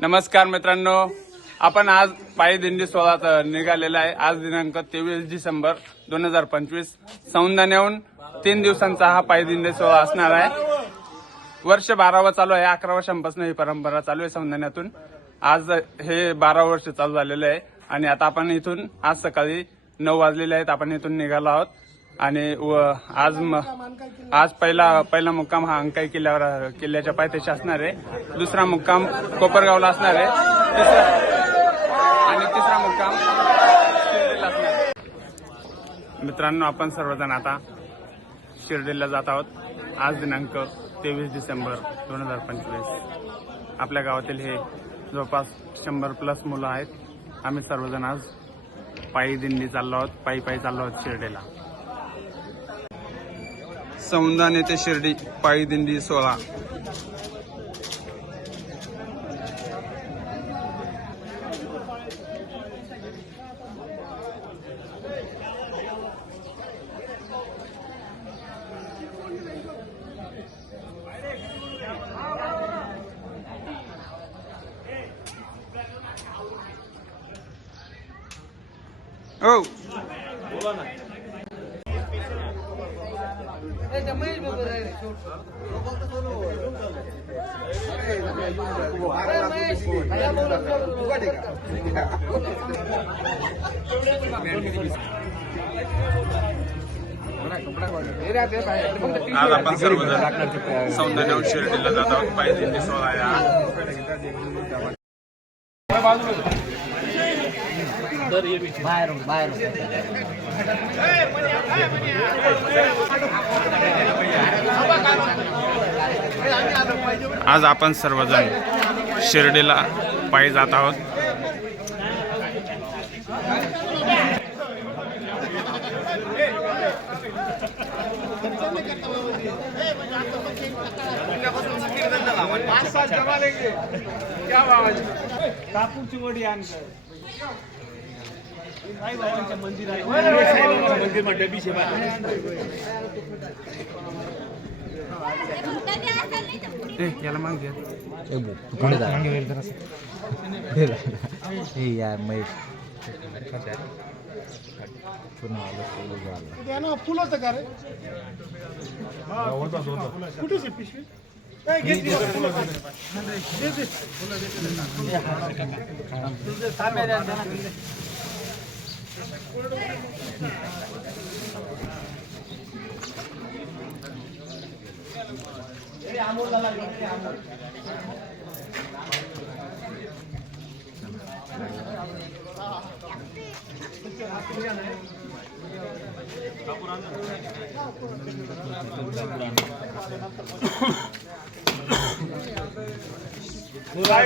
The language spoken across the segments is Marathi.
नमस्कार मित्रांनो, आपण आज पायी दिंडी सोहळा निघालेला आहे। आज दिनांक 23 डिसेंबर 2025 सौंदण्याहून 3 दिवसांचा हा पायी दिंडी सोहळा असणार आहे। वर्ष 12वा चालू आहे। 11 वर्षांपासून ही परंपरा चालू आहे सौंदण्यातून। आज हे 12 वर्ष चालू झालेले आहे आणि आता आपण इथून आज सकाळी 9 वाजलेले आहेत। आपण इथून निघालो आहोत आणि आज पहिला मुक्काम हा अंकाई किल्ल्याच्या पायथ्याशी असणार आहे। दुसरा मुक्काम कोपरगावला असणार आहे आणि तिसरा मुक्काम शिर्डीला असणार आहे। मित्रांनो, आपण सर्वजण आता शिर्डीला जात आहोत। आज दिनांक 23 डिसेंबर 2025 आपल्या गावातील हे जवळपास 100+ मुलं आहेत। आम्ही सर्वजण आज पायी दिंडी चाललो आहोत, पायी चाललो आहोत शिर्डीला। सौंदाणे ते शिर्डी पायी दिंडी सोहळा। ओ बोला ना। आज आपण सर्वजण सौंदर्याहून शिर्डीला जात आहोत। पायी दिंडी सोहळा आज आपण सर्वजण शिर्डीला पायी जात आहोत। कापूरची वडी आणलं साईबाबांच्या मंदिर आहे। साईबाबांच्या मंदिर डबी सेवा याला माग घ्या। यार मैं फुल होतं का रे? कुठे पिशवी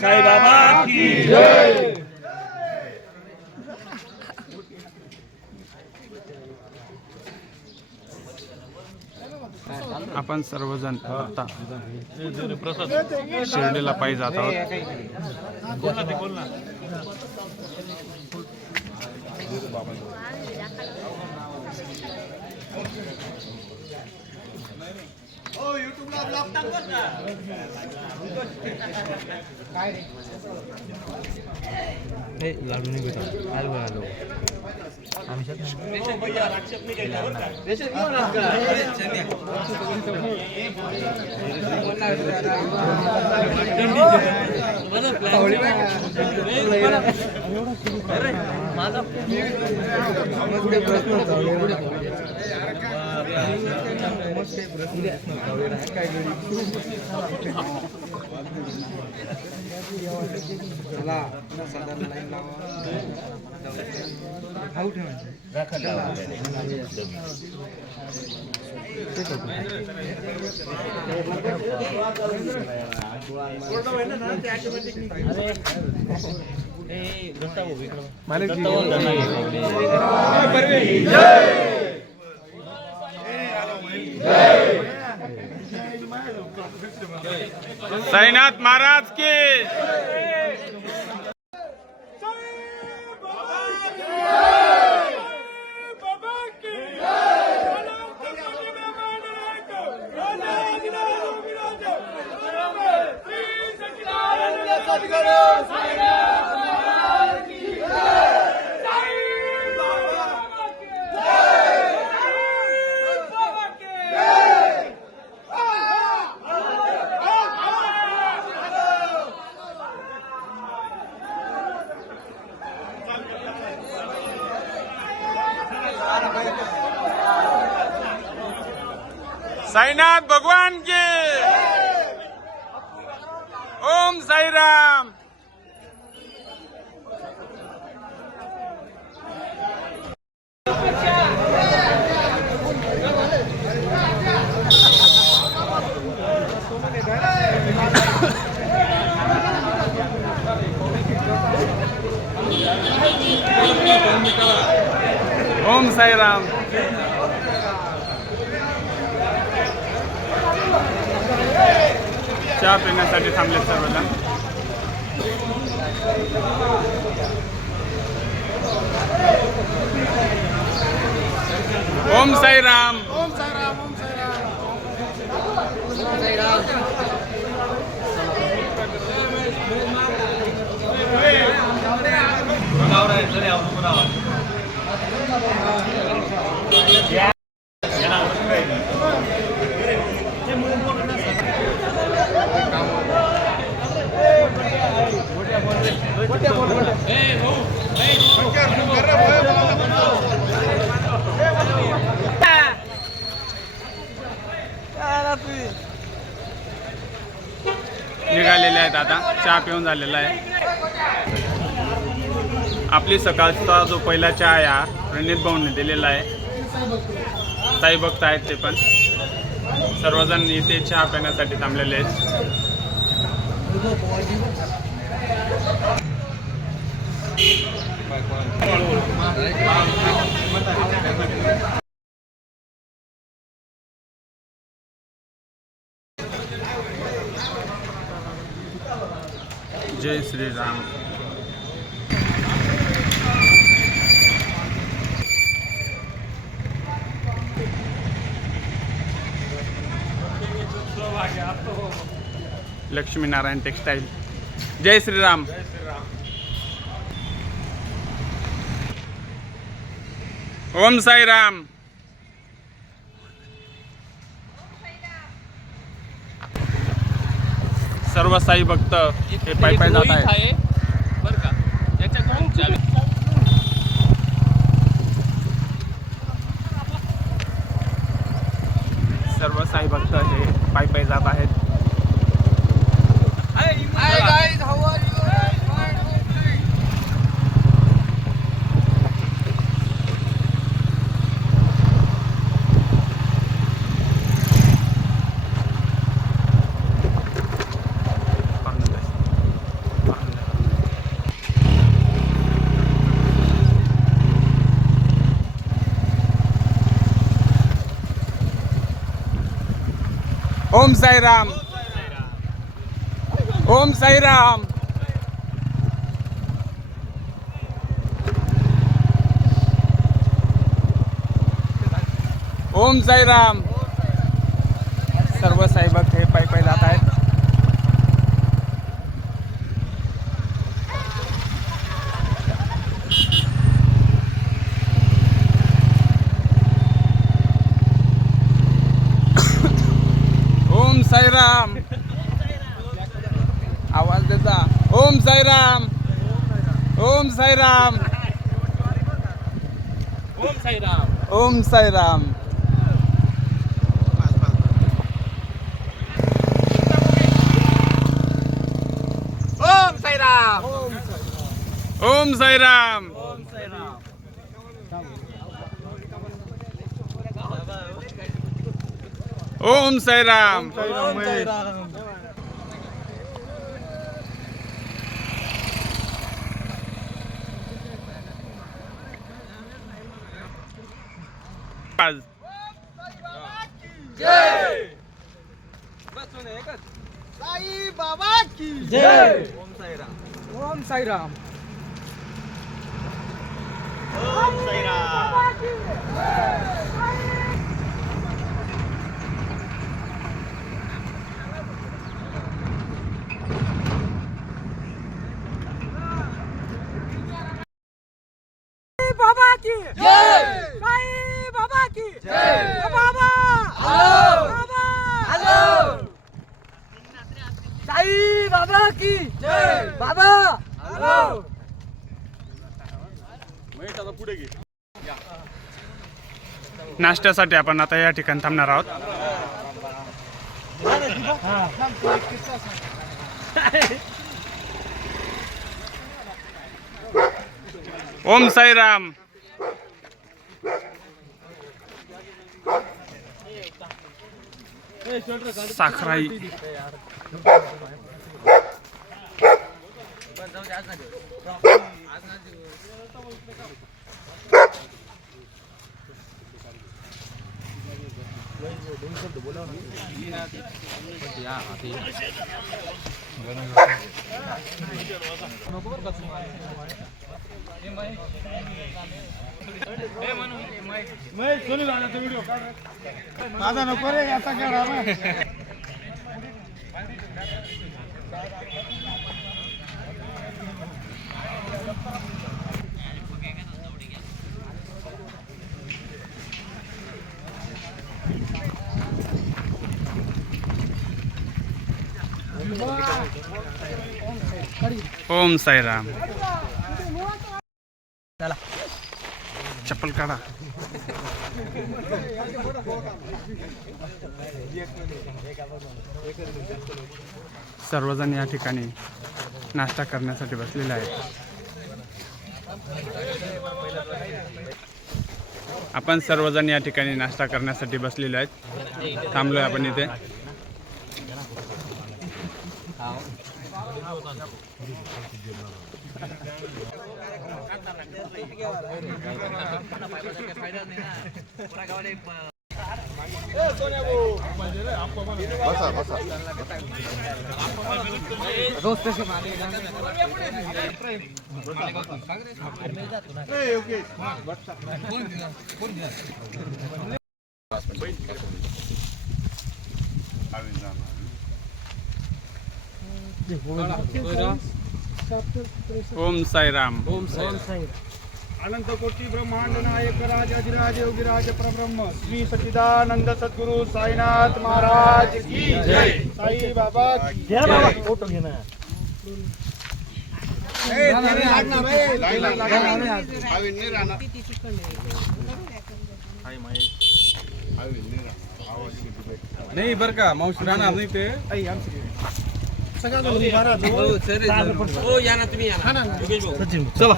साईबाबा की जय। आपण सर्वजण आता शिर्डीला पायी जात आहोत। लाडू नहीं बेटा आलू साईनाथ महाराज की Let's go! साईनाथ भगवान की ओम साईराम। ओम साईराम। चहा पिण्यासाठी थांबले सर्वजण। ओम साईराम। ओम साईराम, ओम साईराम, ओम साईराम। निघालेले आहेत आता, चहा पिऊन झालेला आहे। आपली सकाळचा जो पहिला चहा आहे हा रणजित भाऊंनी दिलेला आहे। साई भक्त आहेत ते पण सर्वजण इथे चहा पिण्यासाठी थांबलेले आहेत। जय श्री राम। लक्ष्मी नारायण टेक्सटाइल। जय श्री राम। ओम साई राम। सर्व साई भक्त हे पायी पायी जात आहेत। सर्व साई भक्त हे पायी पायी जात आहेत। Hi guys, how are you? ओम साई राम। ओम साई राम। ओम साई राम। सर्व साई भक्त हे पायी पायी जात आहेत। ओम साई राम। आवाज देता। ओम साई राम। ओम साई राम। ओम साईराम। ओम साई राम। ओम साईराम, ओम साई राम। ओम साईराम। ओम साई राम। ओम साईराम। साई बाबा की जय। ओम साईराम, ओम साईराम, ओम साईराम। बाबा की जय, साई बाबा की जय, बाबा बाबा हॅलो, साई बाबा की जय, बाबा हॅलो. नाश्त्यासाठी आपण आता या ठिकाणी थांबणार आहोत. ओम साईराम. साखराई. माझा नको रे याचा करा ना. ओम साईराम. चप्पल काढा. सर्वजण या ठिकाणी नाश्ता करण्यासाठी बसलेले आहेत. आपण सर्वजण या ठिकाणी नाश्ता करण्यासाठी बसलेले आहेत. थांबलोय आपण इथे. ओम साईराम. ओम साई. अनंत कोटी ब्रह्मांड नायक राजाधिराज योगीराज परब्रह्म श्री सच्चिदानंद सद्गुरु साईनाथ महाराज की जय, साई बाबा की घ्या बाबा फोटो घे ना. नाही बर का मावशी राहणार नाही ते. हो या ना तुम्ही, या ना सचिन चला.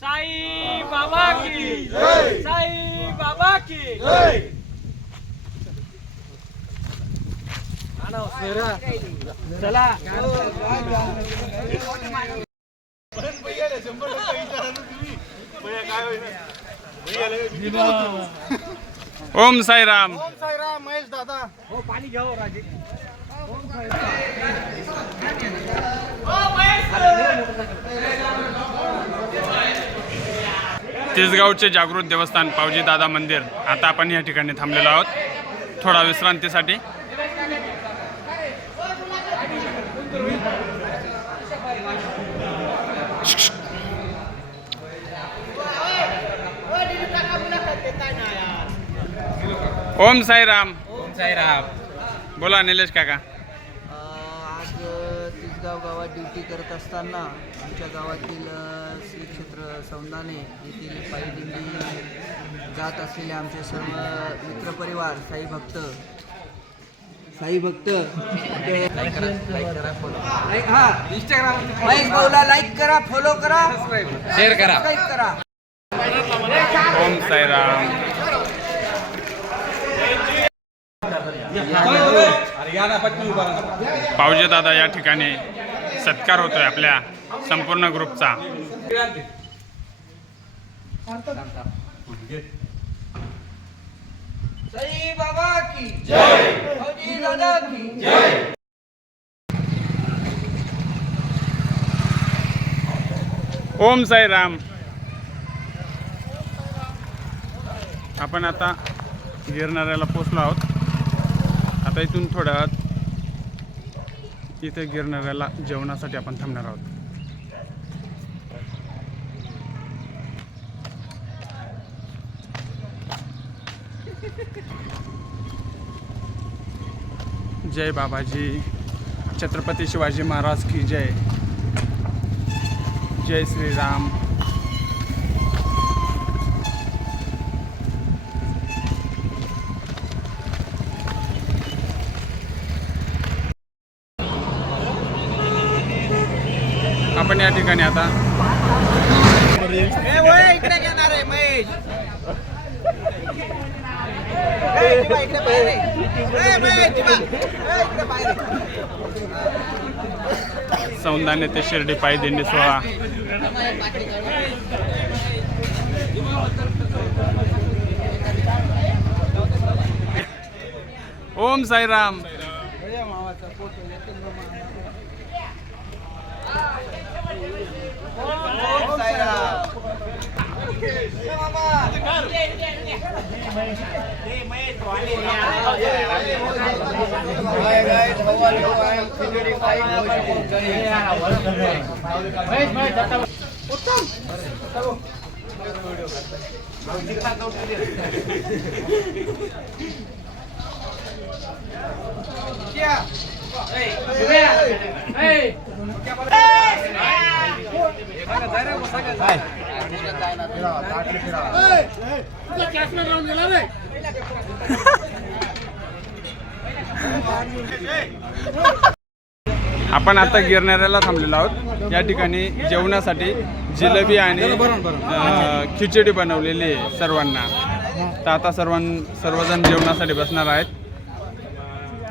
साई बाबा की जय, साई बाबा की जय. चला. ओम साईराम. ओम साईराम. महेश दादा हो पाणी घ्या राजे. तिसगावचे जागृत देवस्थान पावजी दादा मंदिर. आता आपण या ठिकाणी थांबलेलो आहोत थोडा विश्रांतीसाठी. ओम साईराम. ओम साईराम. बोला निलेश काका. आज तिसगाव गावात ड्युटी करत असताना आमच्या गावातील श्री क्षेत्र सौंदाणे येथील पायी दिंडी जात असलेले आमचे सर्व मित्रपरिवार साई भक्त इंस्टाग्राम महेश भाऊला लाईक करा, फॉलो करा, शेअर करा, सबस्क्राईब करा. ओम साईराम. पावजी दादा या ठिकाणी सत्कार होतोय आपल्या संपूर्ण ग्रुपचा. साई बाबा की जय, फौजी दादा की जय. ओम साईराम. आपण आता गिरणाऱ्याला पोचलो आहोत. आता इथून थोड्या इथे गिरणाऱ्याला जेवणासाठी आपण थांबणार आहोत. जय बाबाजी, छत्रपती शिवाजी महाराज की जय. जय श्रीराम. आपण या ठिकाणी आता सौंदाने ते शिर्डी पायी दिंडी सोहळा. ओम साईराम. आपण आता गिरणाऱ्याला थांबलेलो आहोत. या ठिकाणी जेवणासाठी जिलेबी आणि खिचडी बनवलेली आहे सर्वांना. तर आता सर्वजण जेवणासाठी बसणार आहेत.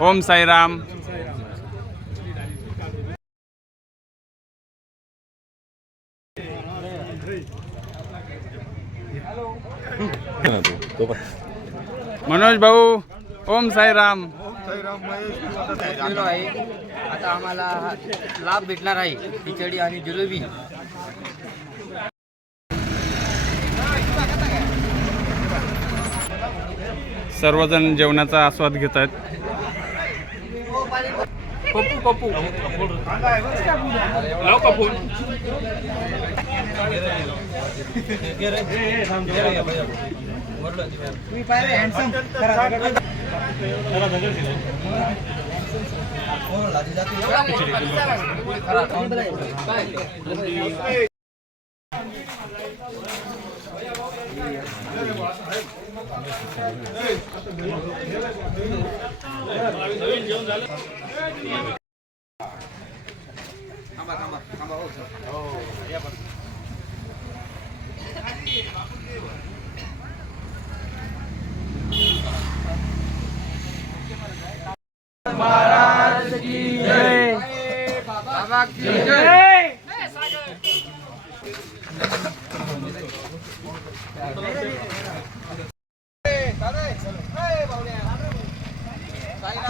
ओम साईराम. मनोज भाऊ, ओम साईराम. आहे आता आम्हाला लाभ भेटणार आहे खिचडी आणि जिलेबी. सर्वजण जेवणाचा आस्वाद घेत आहेत. पप्पू लाव का फोन. महाराज की जय. बाबा की जय.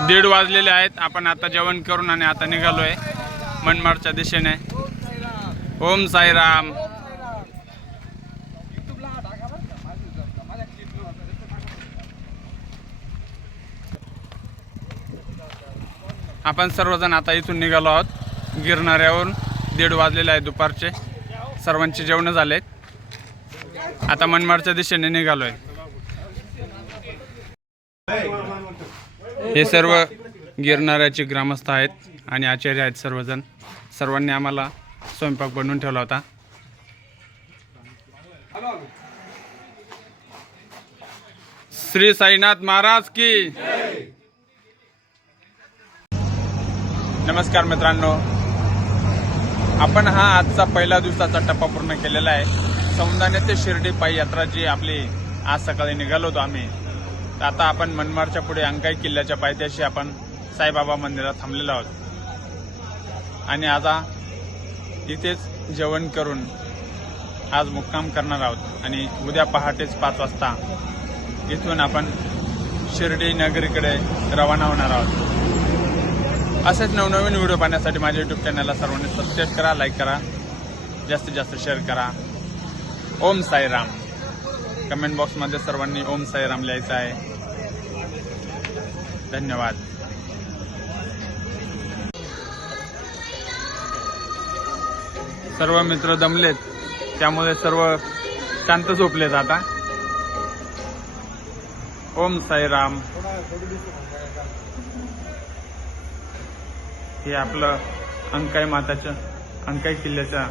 दीड वाजलेले आहेत. आपण आता जेवण करून आणि आता निघालोय मनमाडच्या दिशेने. ओम साईराम. आपण सर्वजण आता इथून निघालो आहोत गिरणाऱ्यावरून. 1:30 वाजलेले आहे दुपारचे. सर्वांचे जेवण झालेत. आता मनमाडच्या दिशेने निघालोय. हे सर्व गिरणाऱ्याचे ग्रामस्थ आहेत आणि आचार्य आहेत सर्वजण. सर्वांनी आम्हाला स्वयंपाक बनवून ठेवला होता. श्री साईनाथ महाराज की. नमस्कार मित्रांनो, आपण हा आजचा पहिला दिवसाचा टप्पा पूर्ण केलेला आहे. सौंदाने ते शिर्डी पायी यात्रा जी आपली आज सकाळी निघालो होतो आम्ही. तर आता आपण मनमाडच्या पुढे अंकाई किल्ल्याच्या पायथ्याशी आपण साईबाबा मंदिरात थांबलेलो आहोत आणि आता इथेच जेवण करून आज मुक्काम करणार आहोत आणि उद्या पहाटेच 5 वाजता इथून आपण शिर्डी नगरीकडे रवाना होणार आहोत. असेच नवनवीन व्हिडिओ पाहण्यासाठी माझ्या यूट्यूब चॅनलला सर्वांनी सबस्क्राईब करा, लाईक करा, जास्तीत जास्त शेअर करा. ओम साईराम. कमेंट बॉक्समध्ये सर्वांनी ओम साईराम लिहायचं आहे. धन्यवाद. सर्व मित्र दमलेत, त्यामुळे सर्व शांत झोपलेत आता. ओम साईराम. हे आपलं अंकाई माताच्या अंकाई किल्ल्याच्या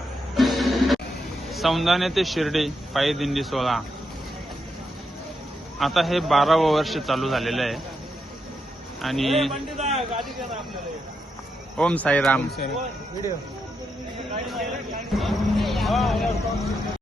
सौंदाणे ते शिर्डी पायी दिंडी सोहळा आता हे 12वं वर्ष चालू झालेलं आहे. आणि ओम साईराम.